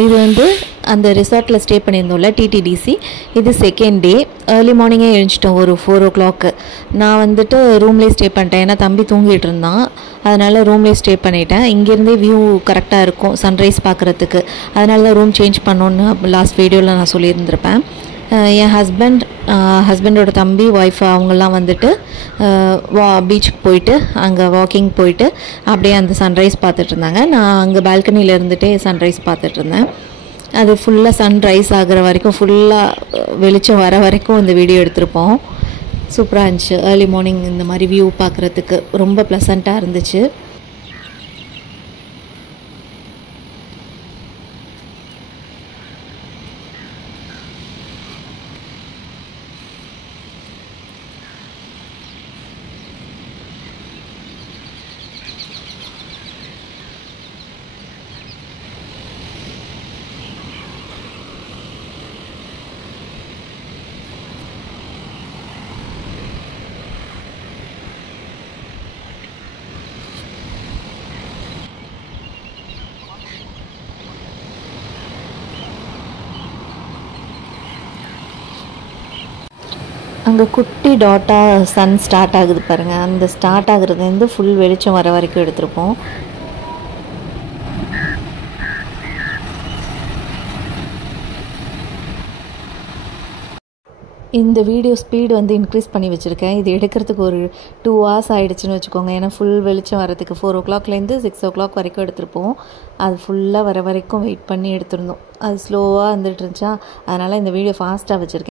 இது வந்து அந்த ரிசார்ட்டில் ஸ்டே பண்ணியிருந்தோம்ல டிடிடிசி. இது செகண்ட் டே. ஏர்லி மார்னிங்கே எழுந்துட்டோம் ஒரு 4 o'clock. நான் வந்துட்டு ரூம்லேயே ஸ்டே பண்ணிட்டேன், ஏன்னா தம்பி தூங்கிட்டு இருந்தான். அதனால் ரூம்லேயே ஸ்டே பண்ணிட்டேன். இங்கேருந்தே வியூ கரெக்டாக இருக்கும் சன்ரைஸ் பார்க்குறதுக்கு. அதனால தான் ரூம் சேஞ்ச் பண்ணோன்னு லாஸ்ட் வீடியோவில் நான் சொல்லியிருந்திருப்பேன். என் ஹஸ்பண்டோட தம்பி ஒய்ஃப் அவங்கெல்லாம் வந்துட்டு பீச்சுக்கு போயிட்டு அங்கே வாக்கிங் போயிட்டு அப்படியே அந்த சன்ரைஸ் பார்த்துட்டு இருந்தாங்க. நான் அங்கே பால்கனியில் இருந்துகிட்டே சன்ரைஸ் பார்த்துட்டு இருந்தேன். அது ஃபுல்லாக சன்ரைஸ் ஆகிற வரைக்கும், ஃபுல்லாக வெளிச்சம் வர வரைக்கும் இந்த வீடியோ எடுத்திருப்போம். சூப்பராக இருந்துச்சு. ஏர்லி மார்னிங் இந்த மாதிரி வியூ பார்க்குறதுக்கு ரொம்ப ப்ளசண்ட்டாக இருந்துச்சு. அங்கே குட்டி டாட்டாக சன் ஸ்டார்ட் ஆகுது பாருங்கள். அந்த ஸ்டார்ட் ஆகுறதுலேருந்து ஃபுல் வெளிச்சம் வர வரைக்கும் எடுத்திருப்போம். இந்த வீடியோ ஸ்பீடு வந்து இன்க்ரீஸ் பண்ணி வச்சுருக்கேன். இது எடுக்கிறதுக்கு ஒரு 2 hours ஆகிடுச்சுன்னு வச்சுக்கோங்க. ஏன்னா ஃபுல் வெளிச்சம் வரதுக்கு 4 o'clockலேருந்து 6 o'clock வரைக்கும் எடுத்திருப்போம். அது ஃபுல்லாக வர வரைக்கும் வெயிட் பண்ணி எடுத்திருந்தோம். அது ஸ்லோவாக வந்துட்டு இருந்துச்சா, அதனால் இந்த வீடியோ ஃபாஸ்ட்டாக வச்சுருக்கேன்.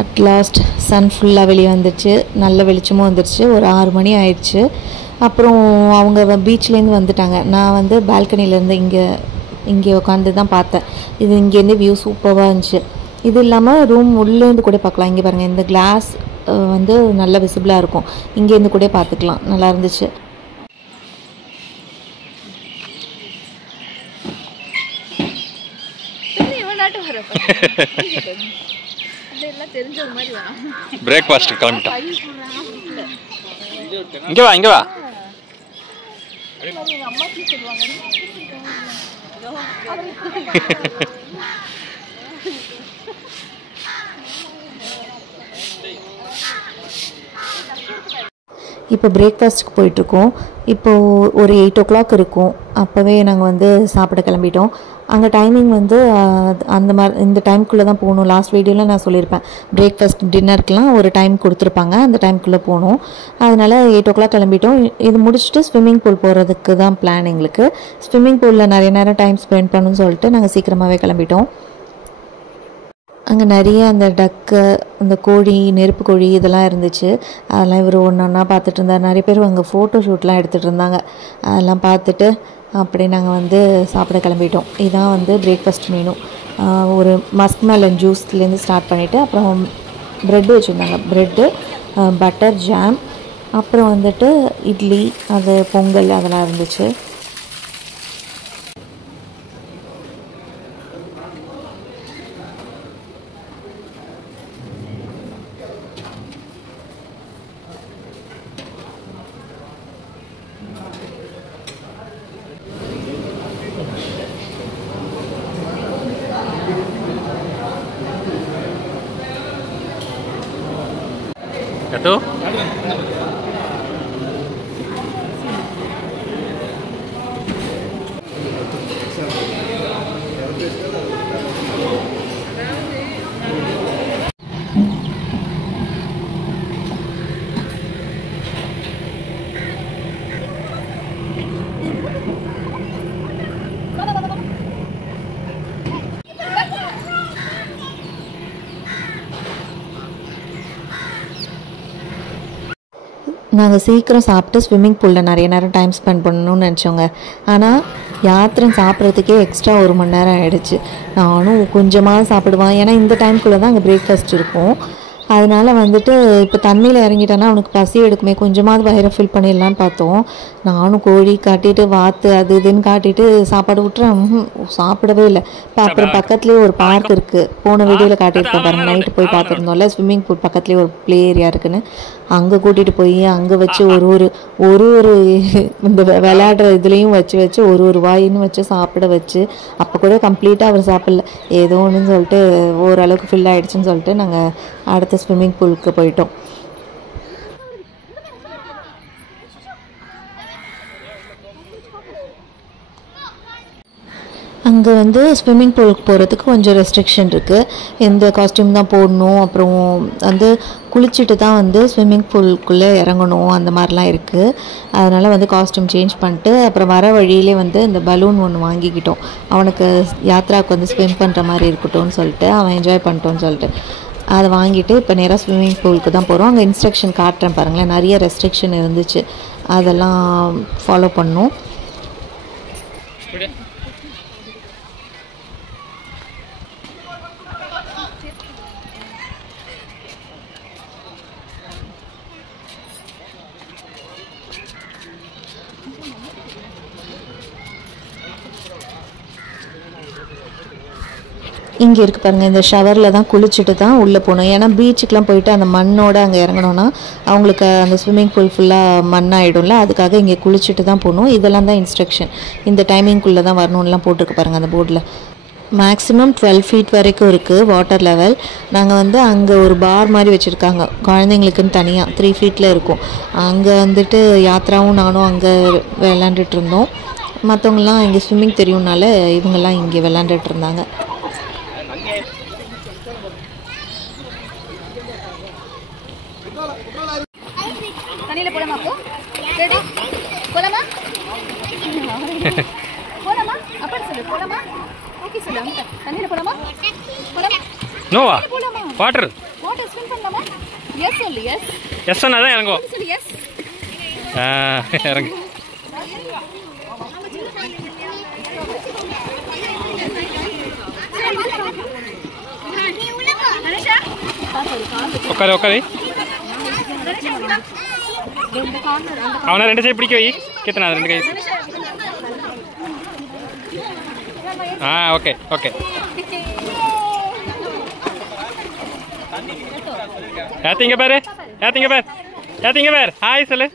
அட் லாஸ்ட் சன் ஃபுல்லாக வெளியே வந்துடுச்சு. நல்ல வெளிச்சமும் வந்துடுச்சு. ஒரு 6 மணி ஆயிடுச்சு. அப்புறம் அவங்க பீச்லேருந்து வந்துட்டாங்க. நான் வந்து பால்கனிலேருந்து இங்கே உட்காந்து தான் பார்த்தேன். இது இங்கேருந்து வியூ சூப்பராக இருந்துச்சு. இது இல்லாமல் ரூம் உள்ளேருந்து கூட பார்க்கலாம். இங்கே பாருங்கள், இந்த கிளாஸ் வந்து நல்லா விசிபிளாக இருக்கும். இங்கேருந்து கூட பார்த்துக்கலாம். நல்லா இருந்துச்சு. பிரேக்ஃபாஸ்ட் கிளம்பிட்டோம். இங்கே வா, இங்கே வா. இப்போ பிரேக்ஃபாஸ்ட்டுக்கு போயிட்டுருக்கோம். இப்போது ஒரு 8 o'clock இருக்கும். அப்போவே நாங்கள் வந்து சாப்பிட கிளம்பிட்டோம். அங்கே டைமிங் வந்து இந்த டைமுக்குள்ளே தான் போகணும். லாஸ்ட் வீடியோவில் நான் சொல்லியிருப்பேன், பிரேக்ஃபாஸ்ட் டின்னருக்கெலாம் ஒரு டைம் கொடுத்துருப்பாங்க, அந்த டைமுக்குள்ளே போகணும். அதனால் 8 o'clock கிளம்பிட்டோம். இது முடிச்சுட்டு ஸ்விம்மிங் பூல் போகிறதுக்கு தான் பிளான் எங்களுக்கு. ஸ்விம்மிங் பூலில் நிறைய நேரம் டைம் ஸ்பெண்ட் பண்ணணும்னு சொல்லிட்டு நாங்கள் சீக்கிரமாகவே கிளம்பிட்டோம். அங்கே நிறைய அந்த டக்கு, அந்த கோழி, நெருப்பு கோழி இதெல்லாம் இருந்துச்சு. அதெல்லாம் இவர் ஒன்றா பார்த்துட்டு இருந்தார். நிறைய பேர் அங்கே ஃபோட்டோ ஷூட்லாம் எடுத்துகிட்டு இருந்தாங்க. அதெல்லாம் பார்த்துட்டு அப்படியே நாங்கள் வந்து சாப்பிட கிளம்பிட்டோம். இதுதான் வந்து பிரேக்ஃபாஸ்ட் மெனு. ஒரு மஸ்க் மெலன் ஜூஸ்லேருந்து ஸ்டார்ட் பண்ணிவிட்டு அப்புறம் ப்ரெட்டு வச்சுருந்தாங்க. ப்ரெட்டு, பட்டர், ஜாம், அப்புறம் வந்துட்டு இட்லி, அது பொங்கல் அதெல்லாம் இருந்துச்சு. Katu? நாங்கள் சீக்கிரம் சாப்பிட்டு ஸ்விம்மிங் பூலில் நிறைய நேரம் டைம் ஸ்பெண்ட் பண்ணணும்னு நினச்சோங்க. ஆனால் யாத்திரை சாப்பிட்றதுக்கே எக்ஸ்ட்ரா 1 மணி நேரம் ஆகிடுச்சு. நானும் கொஞ்சமாக சாப்பிடுவான், ஏன்னா இந்த டைம்குள்ளே தான் அங்கே பிரேக்ஃபாஸ்ட் இருக்கும். அதனால் வந்துட்டு இப்போ தண்ணியில் இறங்கிட்டேன்னா அவனுக்கு பசி எடுக்குமே, கொஞ்சமாவது வயிறை ஃபில் பண்ணிடலான்னு பார்த்தோம். நானும் கோழி காட்டிட்டு வாத்து அது இதுன்னு காட்டிட்டு சாப்பாடு விட்டுறேன். சாப்பிடவே இல்லை. அப்புறம் பக்கத்துலேயே ஒரு பார்க் இருக்குது, போன வீடியோவில் காட்டியிருக்கோம் பாருங்கள், நைட்டு போய் பார்த்துருந்தோம்ல. ஸ்விம்மிங் பூல் பக்கத்துலேயே ஒரு ப்ளே ஏரியா இருக்குன்னு அங்கே கூட்டிகிட்டு போய் அங்கே வச்சு ஒரு இந்த விளையாடுற இதுலேயும் வச்சு ஒரு வாயின்னு வச்சு சாப்பிட வச்சு, அப்போ கூட கம்ப்ளீட்டாக அவர் சாப்பிடல, ஏதோ ஒன்றுன்னு சொல்லிட்டு ஓரளவுக்கு ஃபில் ஆகிடுச்சின்னு சொல்லிட்டு நாங்கள் அடுத்த ஸ்விம்மிங் பூலுக்கு போயிட்டோம். அங்கே வந்து ஸ்விம்மிங் பூலுக்கு போகிறதுக்கு கொஞ்சம் ரெஸ்ட்ரிக்ஷன் இருக்குது. எந்த காஸ்டியூம் தான் போடணும், அப்புறம் வந்து குளிச்சுட்டு தான் வந்து ஸ்விம்மிங் பூலுக்குள்ளே இறங்கணும், அந்த மாதிரிலாம் இருக்குது. அதனால் வந்து காஸ்டியூம் சேஞ்ச் பண்ணிட்டு அப்புறம் வர வழியிலே வந்து இந்த பலூன் ஒன்று வாங்கிக்கிட்டோம். அவனுக்கு யாத்ராவுக்கு வந்து ஸ்விம் பண்ணுற மாதிரி இருக்கட்டும்னு சொல்லிட்டு, அவன் என்ஜாய் பண்ணிட்டோன்னு சொல்லிட்டு அதை வாங்கிட்டு இப்போ நேராக ஸ்விம்மிங் பூலுக்கு தான் போகிறோம். அங்கே இன்ஸ்ட்ரக்ஷன் காட்டுறேன் பாருங்களேன், நிறைய ரெஸ்ட்ரிக்ஷன் இருந்துச்சு, அதெல்லாம் ஃபாலோ பண்ணோம். இங்கே இருக்குது பாருங்கள், இந்த ஷவரில் தான் குளிச்சுட்டு தான் உள்ளே போகணும். ஏன்னா பீச்சுக்கெலாம் போயிட்டு அந்த மண்ணோடு அங்கே இறங்கணுன்னா அவங்களுக்கு அந்த ஸ்விம்மிங் பூல் ஃபுல்லாக மண்ணாகிடும்ல, அதுக்காக இங்கே குளிச்சுட்டு தான் போகணும். இதெல்லாம் தான் இன்ஸ்ட்ரக்ஷன். இந்த டைமிங்குள்ளே தான் வரணும்லாம் போட்டிருக்கு பாருங்கள் அந்த போர்டில். மேக்ஸிமம் 12 ஃபீட் வரைக்கும் இருக்குது வாட்டர் லெவல். நாங்கள் வந்து அங்கே ஒரு பார் மாதிரி வச்சுருக்காங்க குழந்தைங்களுக்குன்னு தனியாக 3 ஃபீட்டில் இருக்கும். அங்கே வந்துட்டு யாத்ராவும் நானும் அங்கே விளாண்டுட்டு இருந்தோம். மற்றவங்களாம் இங்கே ஸ்விம்மிங் தெரியும்னால இவங்கெல்லாம் இங்கே விளாண்டுட்டு இருந்தாங்க. தண்ணியில போலாமா? அப்போ ரெடி போலாமா? போலாமா? அப்பா சொல்லு போலாமா? ஓகே சொல்லு. அங்க தண்ணியில போலாமா? போலாமா? நோவா வாட்டர் வாட்டர் ஸ்விம் பண்ணலாமா? எஸ் சொல்லு. எஸ் எஸ் சொன்னாதான் இறங்கும். சொல்லு. எஸ் இறங்கு. உட்காரு உட்காரு. அவனை 2 சைடு பிடிக்க வை. கேத்தனா 2 கை. Okay okay. ஏத்திங்க பாரு, ஏத்திங்க பாரு, ஏத்திங்க பாரு. ஹாய் சொல்லு,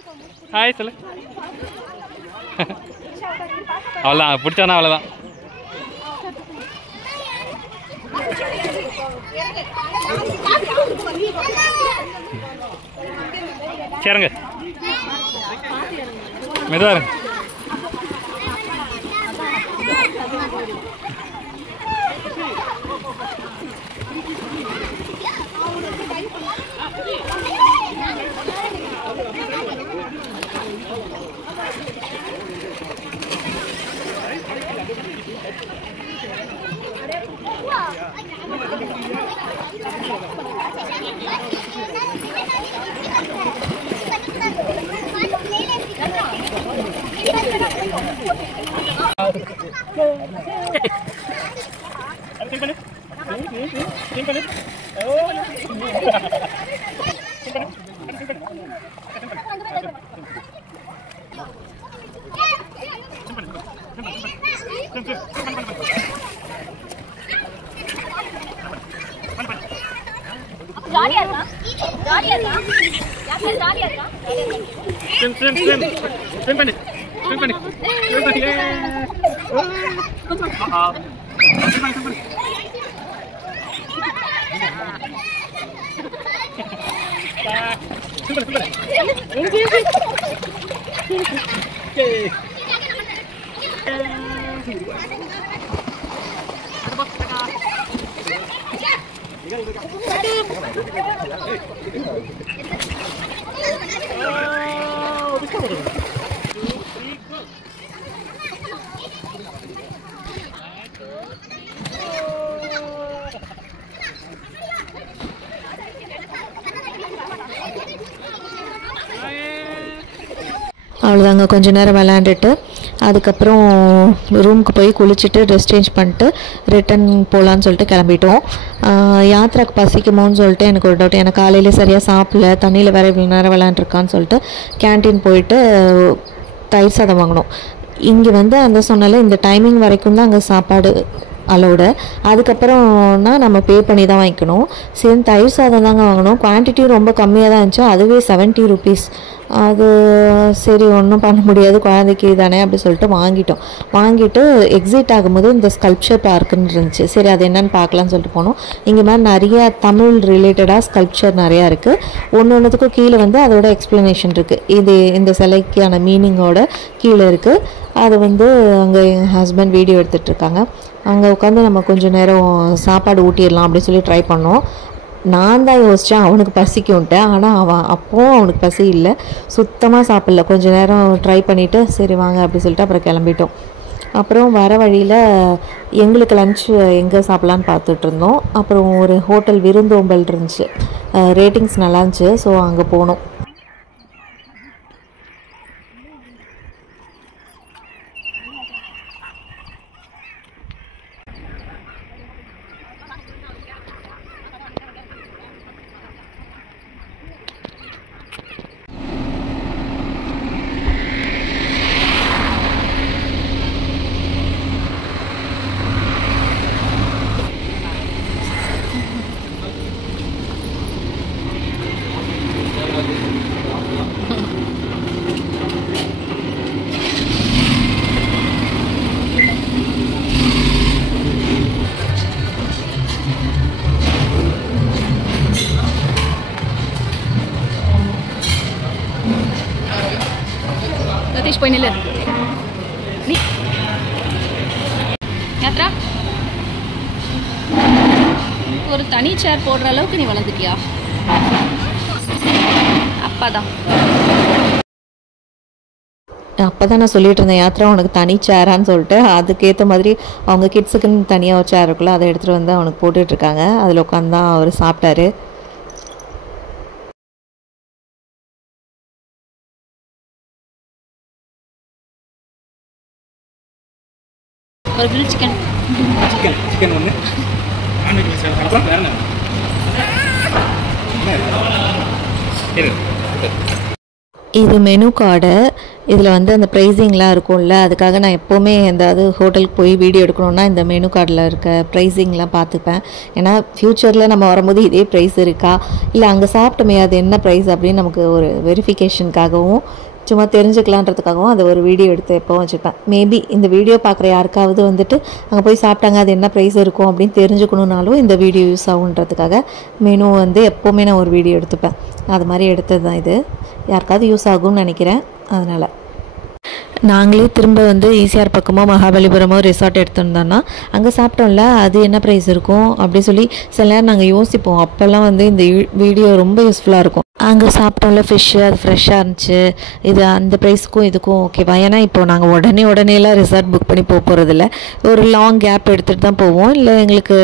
ஹாய் சொல்லு. அவ்வளோதான், பிடிச்சானா அவ்வளோதான். சரிங்க, மெதுவா இருங்க. ஜாலியா இருக்கா? ஜாலியா இருக்கா? யாரு ஜாலியா இருக்கா? ஸ்விம் ஸ்விம் ஸ்விம் ஸ்விம் பண்ணு, ஸ்விம் பண்ணு, ஸ்விம் பண்ணு. நாங்கள் அங்கே கொஞ்ச நேரம் விளையாண்டுட்டு அதுக்கப்புறம் ரூமுக்கு போய் குளிச்சுட்டு ட்ரெஸ் சேஞ்ச் பண்ணிட்டு ரிட்டன் போகலான்னு சொல்லிட்டு கிளம்பிட்டோம். யாத்திராக்கு பசிக்குமோன்னு சொல்லிட்டு எனக்கு ஒரு டவுட். எனக்கு காலையில் சரியாக சாப்பிடல, தண்ணியில் வேறு இவ்வளோ நேரம் விளையாண்டுருக்கான்னு சொல்லிட்டு கேன்டீன் போயிட்டு தயிர் சாதம் வாங்கினோம். இங்கே வந்து அந்த சொன்னால இந்த டைமிங் வரைக்கும் தான் அங்கே சாப்பாடு அலோடு. அதுக்கப்புறம்னா நம்ம பே பண்ணி தான் வாங்கிக்கணும். சரி தயிர் சாதம் தாங்க வாங்கினோம். குவான்டிட்டி ரொம்ப கம்மியாக தான் இருந்துச்சு. அதுவே 70 rupees. அது சரி ஒன்றும் பண்ண முடியாது, குழந்தைக்கு தானே அப்படி சொல்லிட்டு வாங்கிட்டு எக்ஸிட் ஆகும்போது இந்த ஸ்கல்ப்சர் பார்க்குன்னு இருந்துச்சு. சரி அது என்னென்னு பார்க்கலான்னு சொல்லிட்டு போனோம். இங்கே மாதிரி நிறையா தமிழ் ரிலேட்டடாக ஸ்கல்ப்சர் நிறையா இருக்குது. ஒன்றுத்துக்கும் கீழே வந்து அதோட எக்ஸ்ப்ளனேஷன் இருக்குது. இது இந்த சிலைக்கான மீனிங்கோட கீழே இருக்குது. அது வந்து அங்கே என் ஹஸ்பண்ட் வீடியோ எடுத்துகிட்ருக்காங்க. அங்கே உட்காந்து நம்ம கொஞ்சம் நேரம் சாப்பாடு ஊட்டிடலாம் அப்படின்னு சொல்லி ட்ரை பண்ணோம். நான் தான் யோசித்தேன் அவனுக்கு பசிக்கும்ன்ட்டு. ஆனால் அப்போவும் அவனுக்கு பசி இல்லை, சுத்தமாக சாப்பிடல. கொஞ்சம் நேரம் ட்ரை பண்ணிவிட்டு சரி வாங்க அப்படி சொல்லிட்டு அப்புறம் கிளம்பிட்டோம். அப்புறம் வர வழியில் எங்களுக்கு லன்ச் எங்கே சாப்பிட்லான்னு பார்த்துட்ருந்தோம். அப்புறம் ஒரு ஹோட்டல் விருந்தோம்பல் இருந்துச்சு, ரேட்டிங்ஸ் நல்லா இருந்துச்சு. ஸோ அங்கே போனோம். சதீஷ் போய் நில்லு. நீ யாத்ரா ஒரு தனி சேர் போடுற அளவுக்கு நீ வளர்ந்துட்டியா? அப்பாதான் அப்போ தான் நான் சொல்லிட்டு இருந்தேன் யாத்ரா உனக்கு தனி சேரான்னு சொல்லிட்டு. அதுக்கேற்ற மாதிரி அவங்க கிட்ஸுக்குன்னு தனியாக ஒரு சேர் இருக்குல்ல, அதை எடுத்துகிட்டு வந்து அவனுக்கு போட்டுட்ருக்காங்க. அதில் உட்காந்து தான் அவர் சாப்பிட்டாரு. ஒரு கிரில் சிக்கன் ஒன்று அப்புறம் வேற இது மெனு கார்டு. இதில் வந்து அந்த ப்ரைஸிங்லாம் இருக்கும்ல, அதுக்காக நான் எப்போவுமே எந்தாவது ஹோட்டலுக்கு போய் வீடியோ எடுக்கணுன்னா இந்த மெனு கார்டில் இருக்க ப்ரைஸிங்லாம் பார்த்துப்பேன். ஏன்னா ஃப்யூச்சரில் நம்ம வரும்போது இதே ப்ரைஸ் இருக்கா இல்லை அங்கே சாப்பிட்டோமே அது என்ன ப்ரைஸ் அப்படின்னு நமக்கு ஒரு வெரிஃபிகேஷனுக்காகவும் சும்மா தெரிஞ்சுக்கலான்றதுக்காகவும் அதை ஒரு வீடியோ எடுத்து எப்போவும் வச்சுப்பேன். மேபி இந்த வீடியோ பார்க்குற யாருக்காவது வந்துட்டு அங்கே போய் சாப்பிட்டாங்க அது என்ன ப்ரைஸ் இருக்கும் அப்படின்னு தெரிஞ்சுக்கணுன்னாலும் இந்த வீடியோ யூஸ் ஆகுன்றதுக்காக மெனு வந்து எப்போவுமே நான் ஒரு வீடியோ எடுத்துப்பேன். அது மாதிரி எடுத்தது தான் இது. யாருக்காவது யூஸ் ஆகும்னு நினைக்கிறேன். அதனால் நாங்களே திரும்ப வந்து ஈசிஆர் பக்கமோ மகாபலிபுரமோ ரிசார்ட் எடுத்துருந்தோன்னா அங்கே சாப்பிட்டோம்ல அது என்ன ப்ரைஸ் இருக்கும் அப்படி சொல்லி சில நேரம் நாங்கள் யோசிப்போம். அப்போல்லாம் வந்து இந்த வீடியோ ரொம்ப யூஸ்ஃபுல்லாக இருக்கும். அங்கே சாப்பிட்டோம்ல ஃபிஷ்ஷு அது ஃப்ரெஷ்ஷாக இருந்துச்சு, இது அந்த ப்ரைஸுக்கும் இதுக்கும் ஓகேவா. ஏன்னா இப்போ நாங்கள் உடனேலாம் ரிசார்ட் புக் பண்ணி போகிறதில்ல, ஒரு லாங் கேப் எடுத்துகிட்டு தான் போவோம், இல்லை எங்களுக்கு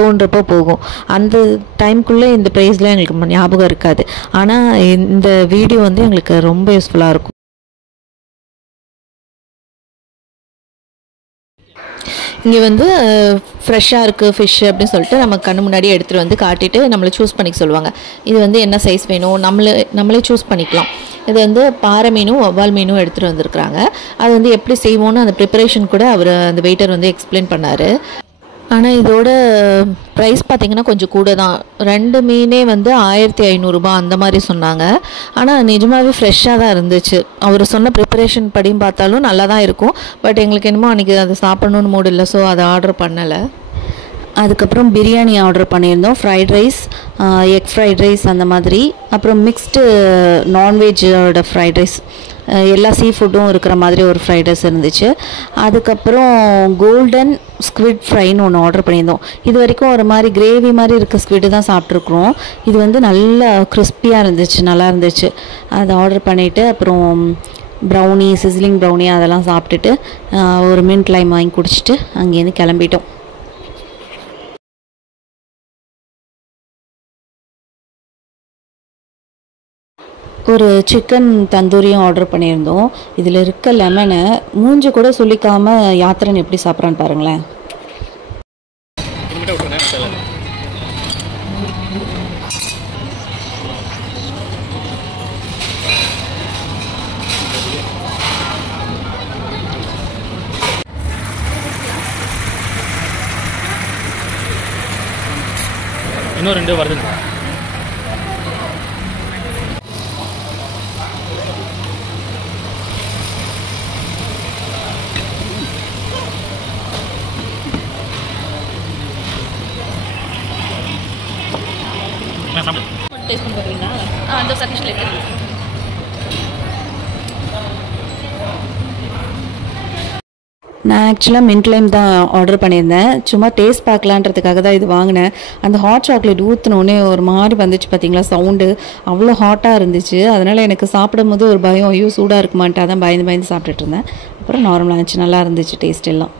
தோன்றப்போ போகும். அந்த டைம்குள்ளே இந்த ப்ரைஸில் எங்களுக்கு ஞாபகம் இருக்காது. ஆனால் இந்த வீடியோ வந்து எங்களுக்கு ரொம்ப யூஸ்ஃபுல்லாக இருக்கும். இங்கே வந்து ஃப்ரெஷ்ஷாக இருக்குது ஃபிஷ்ஷு அப்படின்னு சொல்லிட்டு நம்ம கண்ணு முன்னாடி எடுத்துகிட்டு வந்து காட்டிட்டு நம்மளை சூஸ் பண்ணிக்க சொல்லுவாங்க. இது வந்து என்ன சைஸ் வேணும் நம்மளே சூஸ் பண்ணிக்கலாம். இது வந்து பாறை மீனும் வவ்வால் மீனும் எடுத்துகிட்டு வந்திருக்கிறாங்க. அது வந்து எப்படி செய்வோன்னு அந்த ப்ரிப்பரேஷன் கூட அவர் அந்த வெயிட்டர் வந்து எக்ஸ்பிளைன் பண்ணார். ஆனால் இதோட ப்ரைஸ் பார்த்திங்கன்னா கொஞ்சம் கூட தான். 2 மீனே வந்து 1500 ரூபாய் அந்த மாதிரி சொன்னாங்க. ஆனால் நிஜமாகவே ஃப்ரெஷ்ஷாக தான் இருந்துச்சு. அவர் சொன்ன ப்ரிப்பரேஷன் படியும் பார்த்தாலும் நல்லா தான் இருக்கும். பட் எங்களுக்கு என்னமோ அன்றைக்கி அதை சாப்பிட்ணுன்னு மூடு இல்லை, ஸோ அதை ஆர்டர் பண்ணலை. அதுக்கப்புறம் பிரியாணி ஆர்டர் பண்ணியிருந்தோம், fried rice, egg fried rice அந்த மாதிரி. அப்புறம் மிக்ஸ்டு நான்வெஜ்ஜோட ஃப்ரைட் ரைஸ், எல்லா சீ ஃபுட்டும் இருக்கிற மாதிரி ஒரு ஃப்ரைட் ரைஸ் இருந்துச்சு. அதுக்கப்புறம் கோல்டன் ஸ்குவிட் ஃப்ரைன்னு ஒன்று ஆர்டர் பண்ணியிருந்தோம். இது வரைக்கும் ஒரு மாதிரி கிரேவி மாதிரி இருக்க ஸ்குவிட்டு தான் சாப்பிட்ருக்குறோம். இது வந்து நல்லா கிறிஸ்பியாக இருந்துச்சு, நல்லா இருந்துச்சு. அதை ஆர்டர் பண்ணிவிட்டு அப்புறம் ப்ரௌனி, சிஸ்லிங் ப்ரௌனி அதெல்லாம் சாப்பிட்டுட்டு ஒரு மின்ட் லைம் வாங்கி குடிச்சிட்டு அங்கேருந்து கிளம்பிட்டோம். ஒரு சிக்கன் தந்தூரியும் ஆர்டர் பண்ணியிருந்தோம். இதில் இருக்க லெமனை மூஞ்சி கூட சொல்லிக்காமல் யாத்திரன் எப்படி சாப்பிட்றான்னு பாருங்களேன். இன்னும் 2 வருது. டேஸ்ட் பண்ணி பார்க்குறீங்களா? அந்த சதீஷில் இருக்குது. நான் ஆக்சுவலாக மின்ட் லைம் தான் ஆர்டர் பண்ணியிருந்தேன். சும்மா டேஸ்ட் பார்க்கலான்றதுக்காக தான் இது வாங்கினேன். அந்த ஹாட் சாக்லேட் ஊற்றினோடனே ஒரு மாதிரி வந்துச்சு பார்த்தீங்களா, சவுண்டு அவ்வளோ ஹாட்டாக இருந்துச்சு. அதனால் எனக்கு சாப்பிடும் போது ஒரு பயம், ஐயோ சூடாக இருக்குமான்ட்டு அதான் பயந்து சாப்பிட்டுட்டு இருந்தேன். அப்புறம் நார்மலாக இருந்துச்சு, நல்லா இருந்துச்சு டேஸ்ட் எல்லாம்.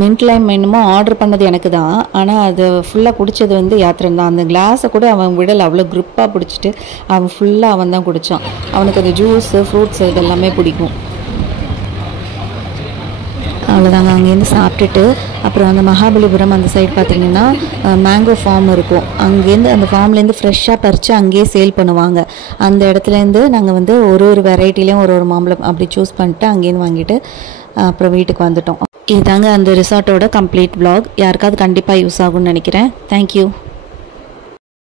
மின்ட் லைம் என்னமோ ஆர்டர் பண்ணது எனக்கு தான், ஆனால் அது ஃபுல்லாக குடித்தது வந்து யாத்திரன் தான். அந்த கிளாஸை கூட அவன் விடலை, அவ்வளோ க்ரிப்பாக பிடிச்சிட்டு அவன் ஃபுல்லாக அவன் தான் குடித்தான். அவனுக்கு அந்த ஜூஸு ஃப்ரூட்ஸ் இதெல்லாமே பிடிக்கும். அவ்வளோதாங்க. அங்கேருந்து சாப்பிட்டுட்டு அப்புறம் அந்த மகாபலிபுரம் அந்த சைடு பார்த்திங்கன்னா மேங்கோ ஃபார்ம் இருக்கும். அங்கேருந்து அந்த ஃபார்ம்லேருந்து ஃப்ரெஷ்ஷாக பறித்து அங்கேயே சேல் பண்ணுவாங்க. அந்த இடத்துலேருந்து நாங்கள் வந்து ஒரு வெரைட்டிலையும் ஒரு மாம்பழம் அப்படி சூஸ் பண்ணிட்டு அங்கேருந்து வாங்கிட்டு அப்புறம் வீட்டுக்கு வந்துட்டோம். இதுதாங்க அந்த ரிசார்ட்டோட கம்ப்ளீட் vlog. யாருக்காவது கண்டிப்பாக யூஸ் ஆகும்னு நினைக்கிறேன். தேங்க்யூ.